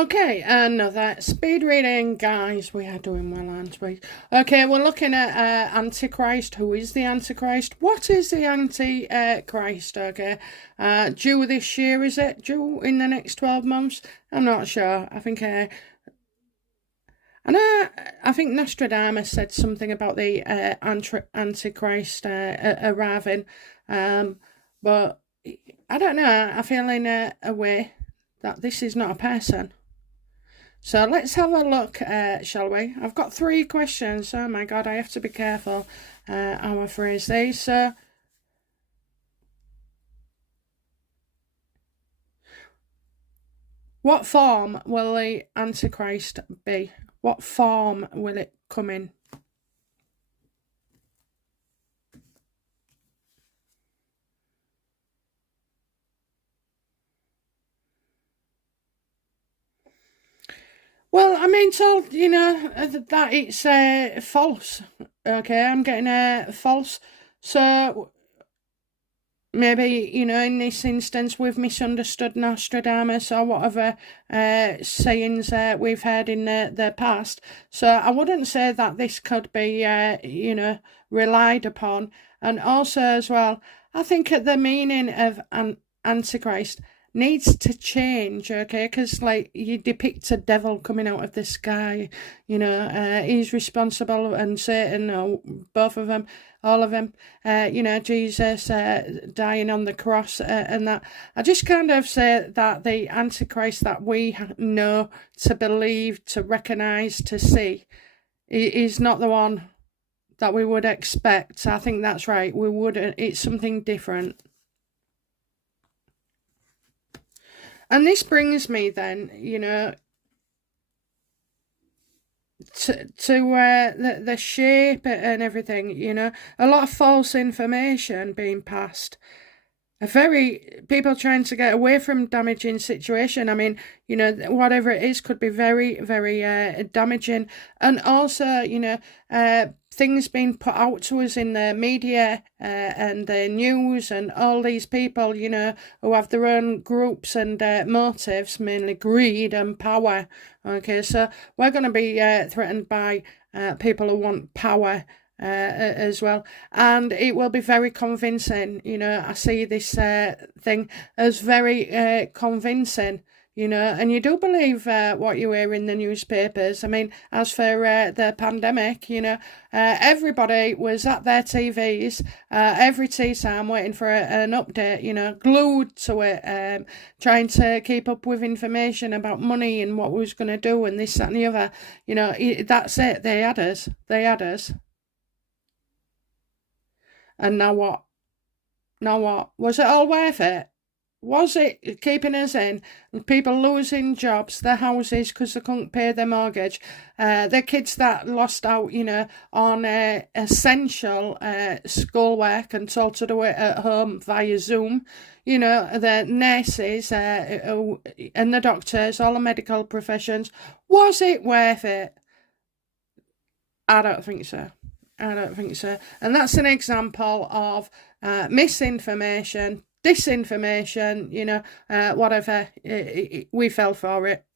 Okay, another speed reading, guys. We are doing well, aren't we? Okay, we're looking at Antichrist. Who is the Antichrist? What is the Antichrist? Okay, due this year, is it? Due in the next 12 months? I'm not sure. I think Nostradamus said something about the Antichrist arriving, but I don't know. I feel in a way that this is not a person. So let's have a look, shall we? I've got 3 questions. Oh my God, I have to be careful how I phrase these. So, what form will the Antichrist be? What form will it come in? Well, I'm being told, that it's false. Okay, I'm getting false. So maybe, in this instance, we've misunderstood Nostradamus or whatever sayings we've heard in the past. So I wouldn't say that this could be, relied upon. And also, as well, I think the meaning of Antichrist needs to change, okay? Because, like, you depict a devil coming out of the sky, he's responsible, and Satan, or both of them, all of them, Jesus dying on the cross, and that. I just kind of say that the Antichrist that we know, to believe, to recognise, to see, is not the one that we would expect. I think that's right. It's something different. And this brings me then, to the shape and everything, a lot of false information being passed. People trying to get away from damaging situation. I mean, whatever it is could be very, very damaging. And also, things being put out to us in the media and the news, and all these people, who have their own groups and motives, mainly greed and power. Okay, so we're going to be threatened by people who want power as well, and it will be very convincing. I see this thing as very convincing, and you do believe what you hear in the newspapers. I mean, as for the pandemic, everybody was at their TVs every tea time waiting for an update, glued to it, trying to keep up with information about money and what we was going to do and this, that and the other. That's it. They had us. And now what? Was it all worth it? Was it keeping us in? People losing jobs, their houses because they couldn't pay their mortgage, their kids that lost out, on essential schoolwork and told to do it at home via Zoom. The nurses and the doctors, all the medical professions. Was it worth it? I don't think so. And that's an example of misinformation, disinformation, whatever. We fell for it.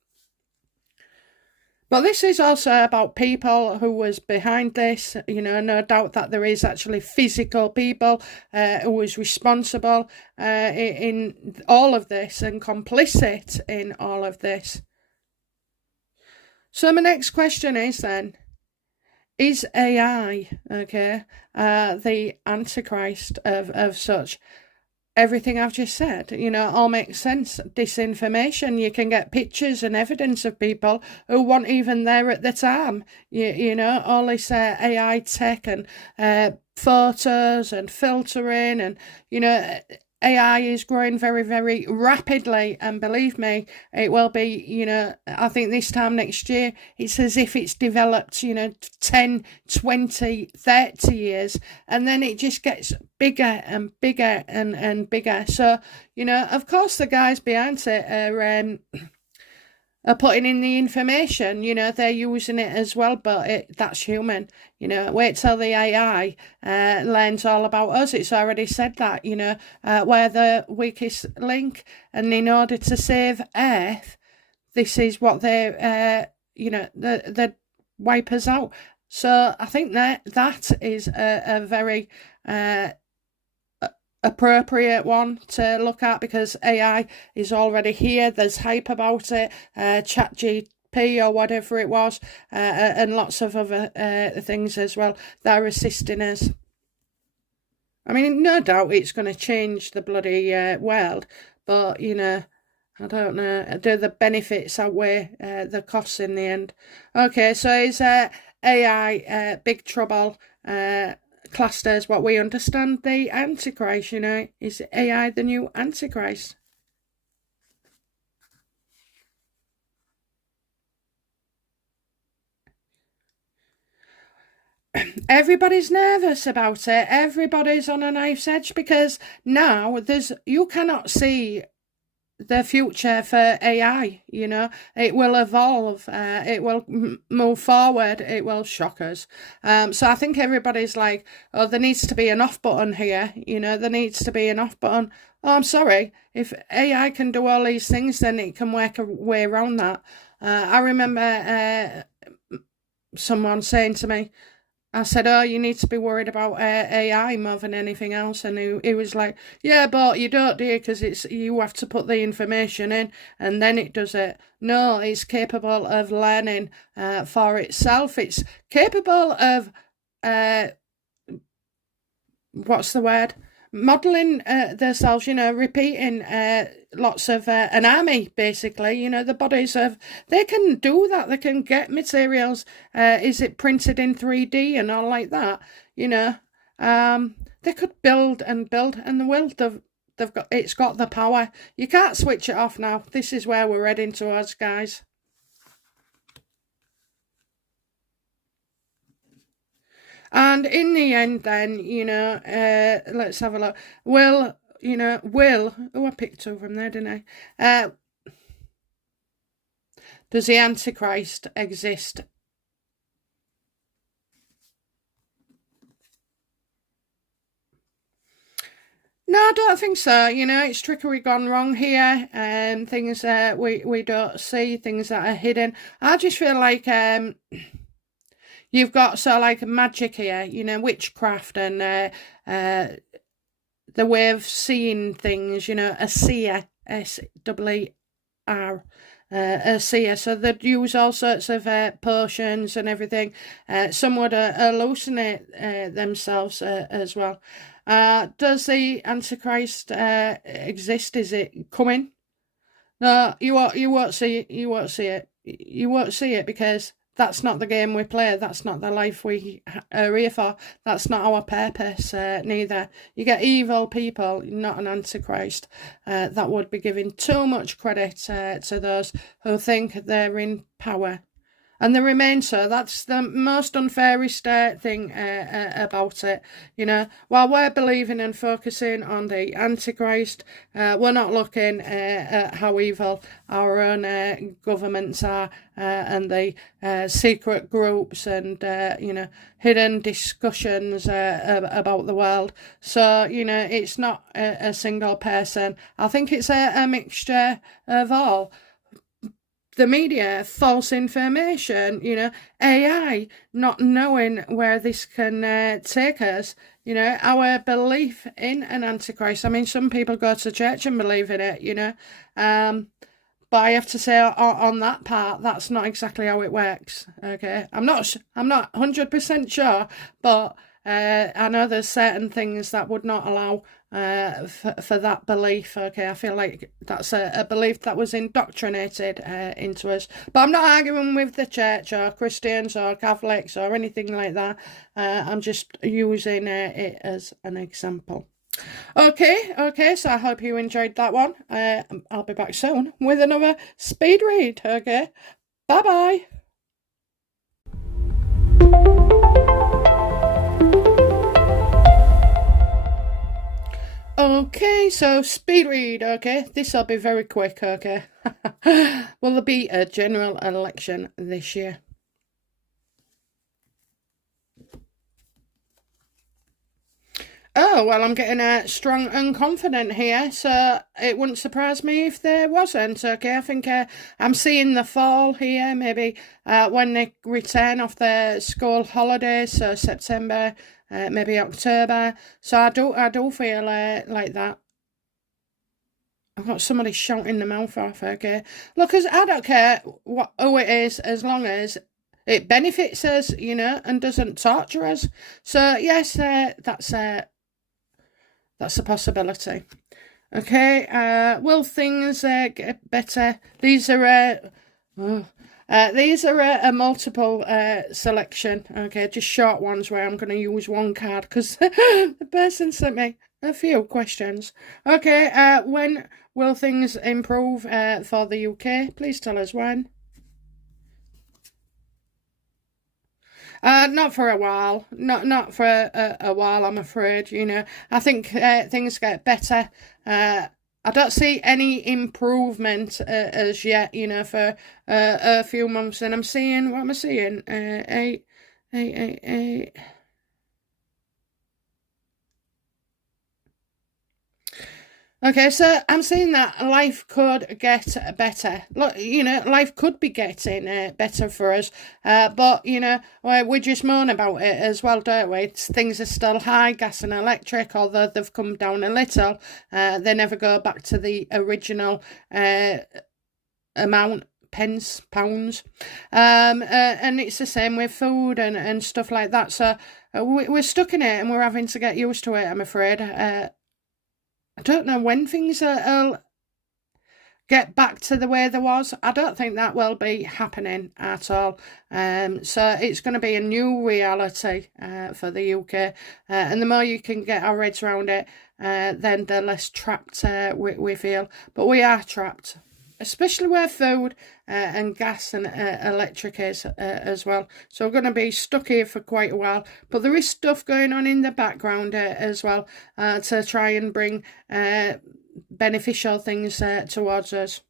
But this is also about people who was behind this. No doubt that there is actually physical people who was responsible in all of this and complicit in all of this. So my next question is then, is AI, okay, the Antichrist of such? Everything I've just said, all makes sense. Disinformation, you can get pictures and evidence of people who weren't even there at the time. All this AI tech and photos and filtering, and, AI is growing very, very rapidly, and believe me, it will be, I think this time next year, it's as if it's developed, 10, 20, 30 years, and then it just gets bigger and bigger and bigger. So, of course, the guys behind it are putting in the information, they're using it as well, but that's human. Wait till the AI learns all about us. It's already said that, we're the weakest link, and in order to save Earth, this is what they, the wipe us out. So I think that is a very appropriate one to look at, because AI is already here. There's hype about it. ChatGPT or whatever it was, and lots of other things as well that are assisting us. I mean, no doubt it's going to change the bloody world, but I don't know. Do the benefits outweigh the costs in the end? Okay, so is AI big trouble? Classed as what we understand the Antichrist, is AI the new Antichrist? Everybody's nervous about it. Everybody's on a knife's edge, because now you cannot see the future for AI. It will evolve, it will move forward, it will shock us. So I think everybody's like, oh, there needs to be an off button here, there needs to be an off button. Oh, I'm sorry, if AI can do all these things, then it can work a way around that. I remember someone saying to me, I said, oh, you need to be worried about AI more than anything else. And he was like, yeah, but you don't, do you? Because you have to put the information in and then it does it. No, it's capable of learning for itself. It's capable of, what's the word? Modelling themselves, repeating lots of an army, basically. The bodies of, they can do that. They can get materials. Is it printed in 3D and all like that? They could build and build, and the will. It's got the power. You can't switch it off now. This is where we're heading towards, guys. And in the end, then, let's have a look. Will, oh, I picked two from there, didn't I? Does the Antichrist exist? No, I don't think so. It's trickery gone wrong here, and things that we don't see, things that are hidden. I just feel like you've got sort of like magic here, witchcraft and the way of seeing things, a seer, S-E-E-R, a seer. So they'd use all sorts of potions and everything. Some would hallucinate themselves as well. Does the Antichrist exist? Is it coming? No, you won't see it. You won't see it. You won't see it, because that's not the game we play. That's not the life we are here for. That's not our purpose, neither. You get evil people, not an Antichrist. That would be giving too much credit to those who think they're in power. And they remain so. That's the most unfairest thing about it. While we're believing and focusing on the Antichrist, we're not looking at how evil our own governments are, and the secret groups and, hidden discussions about the world. So, it's not a single person. I think it's a mixture of all. The media, false information, AI, not knowing where this can take us, our belief in an Antichrist. I mean, some people go to church and believe in it, but I have to say on that part, that's not exactly how it works. Okay, I'm not 100% sure, but I know there's certain things that would not allow for that belief. Okay, I feel like that's a belief that was indoctrinated into us. But I'm not arguing with the church or Christians or Catholics or anything like that. I'm just using it as an example. Okay, so I hope you enjoyed that one. I'll be back soon with another speed read. Okay, bye-bye. Okay, so speed read, okay? This'll be very quick, okay? Will there be a general election this year? Oh, well, I'm getting strong and confident here, so it wouldn't surprise me if there wasn't. Okay, I think I'm seeing the fall here, maybe when they return off their school holidays, so September, maybe October. So I do feel like that. I've got somebody shouting the mouth off, okay? Look, I don't care who it is, as long as it benefits us, and doesn't torture us. So, yes, that's a possibility. Okay, will things get better? These are a multiple selection. Okay, just short ones where I'm going to use one card because the person sent me a few questions. Okay, when will things improve for the UK? Please tell us when. Not for a while. Not for a while, I'm afraid. I think things get better. I don't see any improvement as yet. For a few months, and I'm seeing what am I seeing? Eight. Okay, so I'm saying that life could get better. Look, life could be getting better for us, but we just moan about it as well, don't we? Things are still high, gas and electric, although they've come down a little. They never go back to the original amount. Pence, pounds, and it's the same with food and stuff like that. So we're stuck in it, and we're having to get used to it. I'm afraid. I don't know when things will get back to the way there was. I don't think that will be happening at all. So it's going to be a new reality for the UK. And the more you can get our heads around it, then the less trapped we feel. But we are trapped, especially where food and gas and electric is as well. So we're going to be stuck here for quite a while. But there is stuff going on in the background as well to try and bring beneficial things towards us.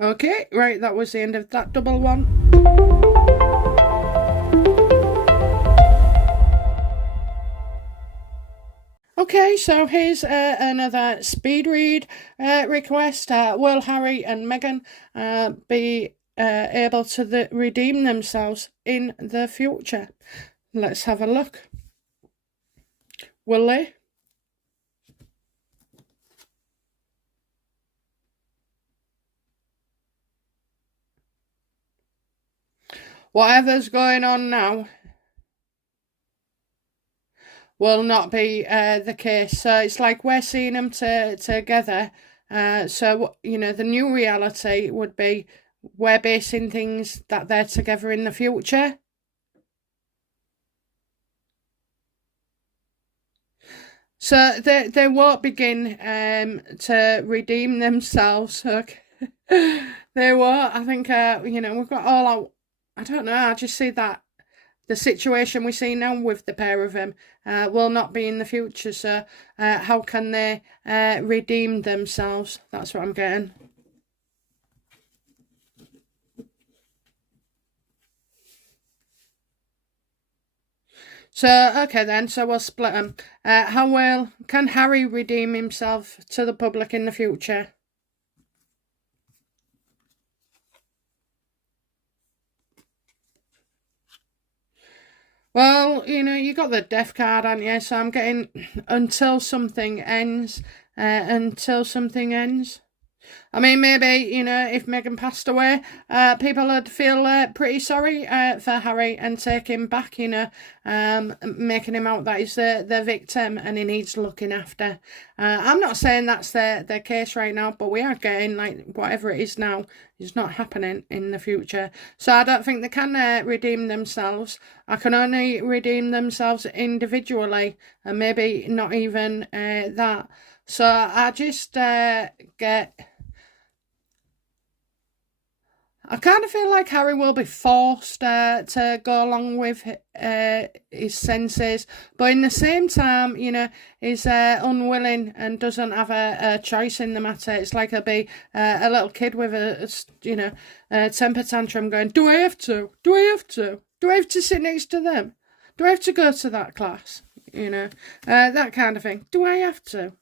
Okay, right, that was the end of that double one. Okay, so here's another speed read request. Will Harry and Meghan be able to redeem themselves in the future? Let's have a look. Will they? Whatever's going on now will not be the case. So it's like we're seeing them together. So, the new reality would be we're basing things that they're together in the future. So they won't begin to redeem themselves. Okay. They won't. I think, we've got all our... I don't know, I just see that the situation we see now with the pair of them will not be in the future. So how can they redeem themselves? That's what I'm getting. So, okay then, so we'll split them. How can Harry redeem himself to the public in the future? Well, you got the death card, haven't you? So I'm getting until something ends. Until something ends. I mean, maybe, if Meghan passed away, people would feel pretty sorry for Harry and take him back, making him out that he's the victim and he needs looking after. I'm not saying that's the case right now, but we are getting, whatever it is now is not happening in the future. So I don't think they can redeem themselves. I can only redeem themselves individually, and maybe not even that. So I just get... I kind of feel like Harry will be forced to go along with his senses, but in the same time, he's unwilling and doesn't have a choice in the matter. It's like he'll be a little kid with a temper tantrum going, do I have to? Do I have to? Do I have to sit next to them? Do I have to go to that class? You know, that kind of thing. Do I have to?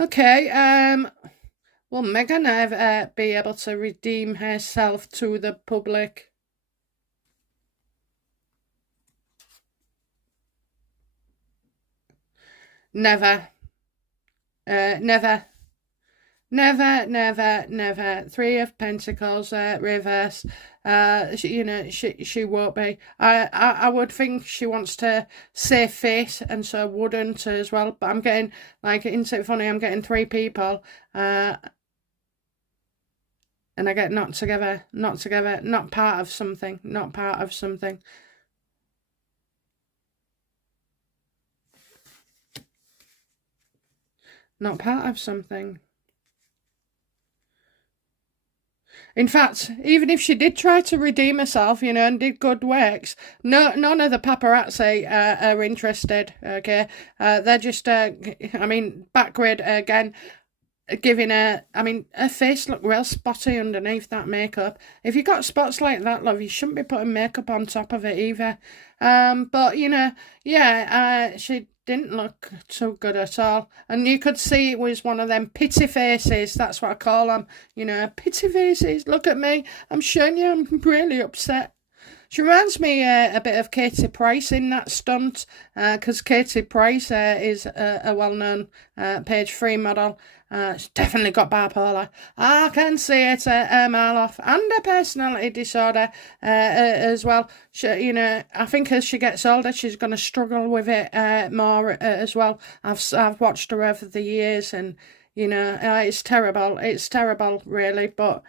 Okay, will Meghan ever be able to redeem herself to the public? Never. Never. Never, never, never. Three of Pentacles, reverse. She won't be. I would think she wants to save face, and so wouldn't as well. But I'm getting, like, isn't it funny? I'm getting three people, and I get not together, not part of something, not part of something. Not part of something. In fact, even if she did try to redeem herself, and did good works, none of the paparazzi are interested, okay? They're just, backward again, giving her, her face looked real spotty underneath that makeup. If you got spots like that, love, you shouldn't be putting makeup on top of it either. But, she didn't look too good at all. And you could see it was one of them pity faces. That's what I call them. Pity faces. Look at me. I'm showing you I'm really upset. She reminds me a bit of Katie Price in that stunt, because Katie Price is a well-known page 3 model. She's definitely got bipolar. I can see it a mile off. And a personality disorder as well. I think as she gets older, she's going to struggle with it more as well. I've watched her over the years, and, it's terrible. It's terrible, really, but...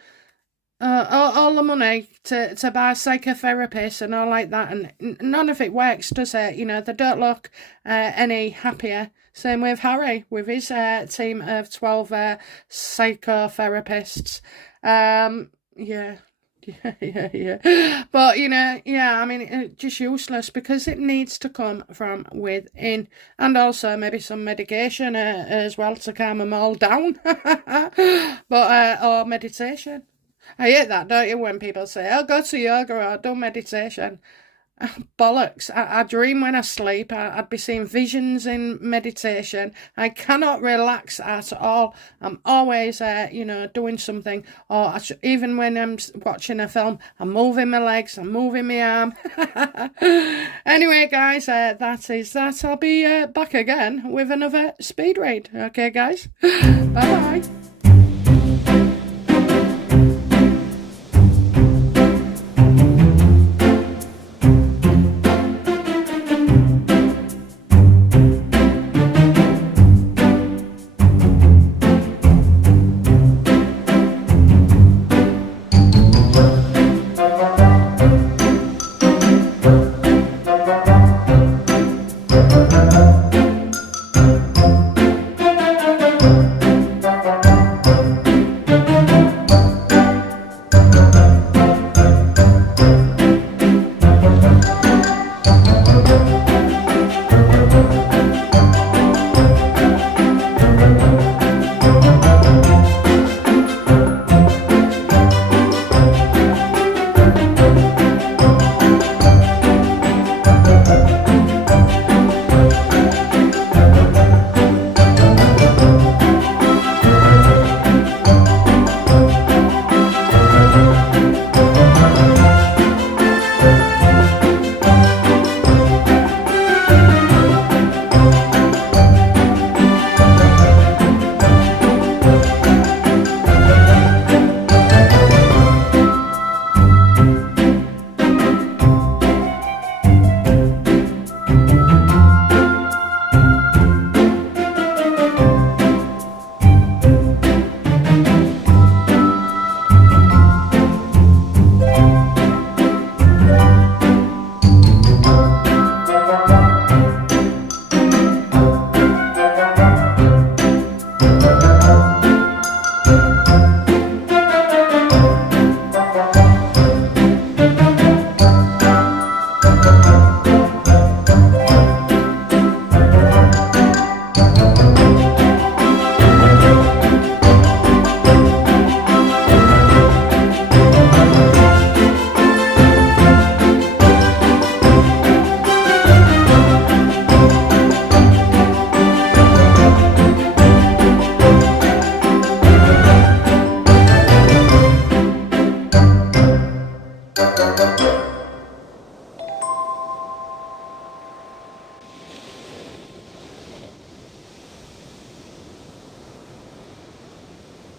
all the money to buy psychotherapists and all like that, and none of it works, does it? They don't look any happier. Same with Harry, with his team of 12 psychotherapists. Yeah. But, just useless, because it needs to come from within. And also maybe some medication as well to calm them all down. But, or meditation. I hate that, don't you, when people say, oh, go to yoga or do meditation. Bollocks. I dream when I sleep. I'd be seeing visions in meditation. I cannot relax at all. I'm always, doing something. Or even when I'm watching a film, I'm moving my legs, I'm moving my arm. Anyway, guys, that is that. I'll be back again with another speed read. Okay, guys? Bye-bye.